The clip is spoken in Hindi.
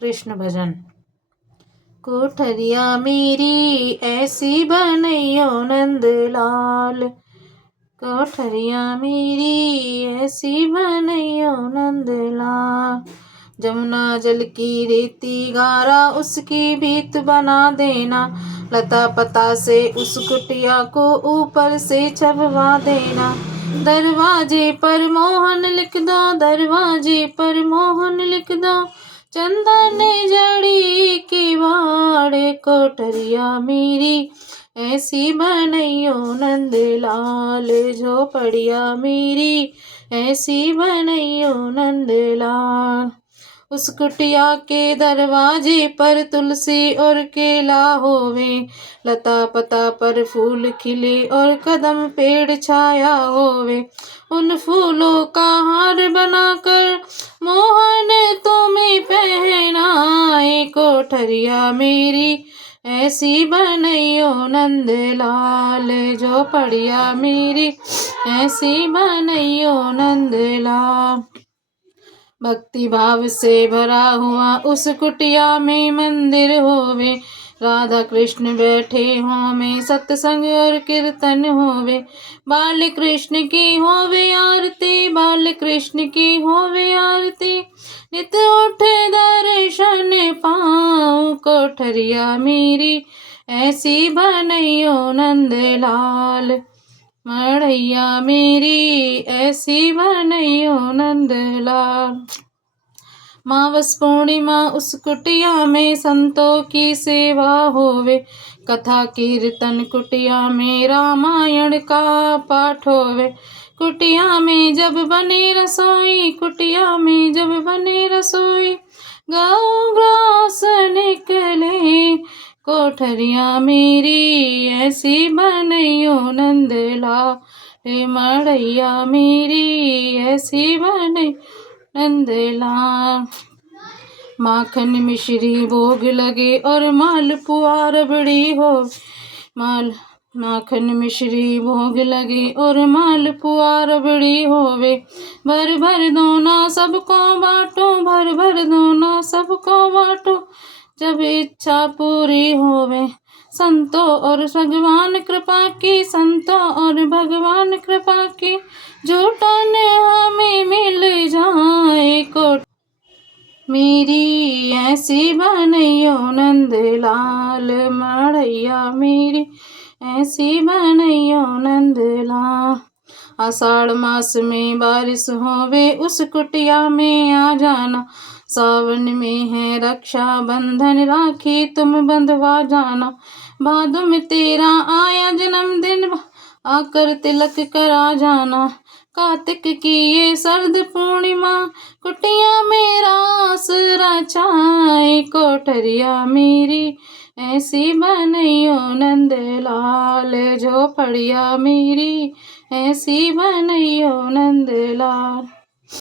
कृष्ण भजन। कोठरिया मेरी ऐसी बनैयो नंदलाल, कोठरिया मेरी ऐसी बनैयो नंदलाल। जमुना जल की रेती गारा उसकी भीत बना देना, लता पता से उस कुटिया को ऊपर से छपवा देना। दरवाजे पर मोहन लिख दो, दरवाजे पर मोहन लिख दो, चंदन जड़ी की वाड़। कोठरिया मेरी ऐसी बनैयो नंदलाल, झोपड़िया मेरी ऐसी बनैयो नंदलाल। उस कुटिया के दरवाजे पर तुलसी और केला होवे, लता पता पर फूल खिले और कदम पेड़ छाया होवे। उन फूलों का हार बनाकर मोहन तुम्हें पहनाए। कोठरिया मेरी ऐसी बनैयो नंदलाल, झोपड़िया मेरी ऐसी बनैयो नंदलाल। भक्ति भाव से भरा हुआ उस कुटिया में मंदिर होवे, राधा कृष्ण बैठे हों में सत्संग और कीर्तन होवे। बाल कृष्ण की होवे आरती, बाल कृष्ण की होवे आरती, नित उठे दर्शन पाऊं। कोठरिया मेरी ऐसी बनैयो नंदलाल, मड़ैया मेरी ऐसी बनैयो नंदलाल। मावस पूर्णिमा उस कुटिया में संतों की सेवा होवे, कथा कीर्तन कुटिया में रामायण का पाठ होवे। कुटिया में जब बने रसोई, कुटिया में जब बने रसोई, गौ ग्रास निकले। कोठरिया मेरी ऐसी बनैयो नंदलाल, मड़ैया मेरी ऐसी बनैयो नंदलाल। माखन मिश्री भोग लगे और मालपुआ रबड़ी हो, माखन मिश्री भोग लगे और मालपुआ रबड़ी होवे। भर भर दोना सबको बाटो, भर भर दोना सबको बाटो, जब इच्छा पूरी होवे। संतों और भगवान कृपा की, संतों और भगवान कृपा की, जुटन हमें मिल जाए। कोट मेरी ऐसी बनैयो नंदलाल, मड़ैया मेरी ऐसी बनैयो नंदलाल। आषाढ़ मास में बारिश होवे उस कुटिया में आ जाना, सावन में है रक्षा बंधन राखी तुम बंधवा जाना। भादो में तेरा आया जन्मदिन आकर तिलक करा जाना, कार्तिक की ये सर्द पूर्णिमा कुटिया में रास रचाए। कोठरिया मेरी ऐसी बनैयो नंदलाल, झोपड़िया मेरी ऐसी बनैयो नंदलाल।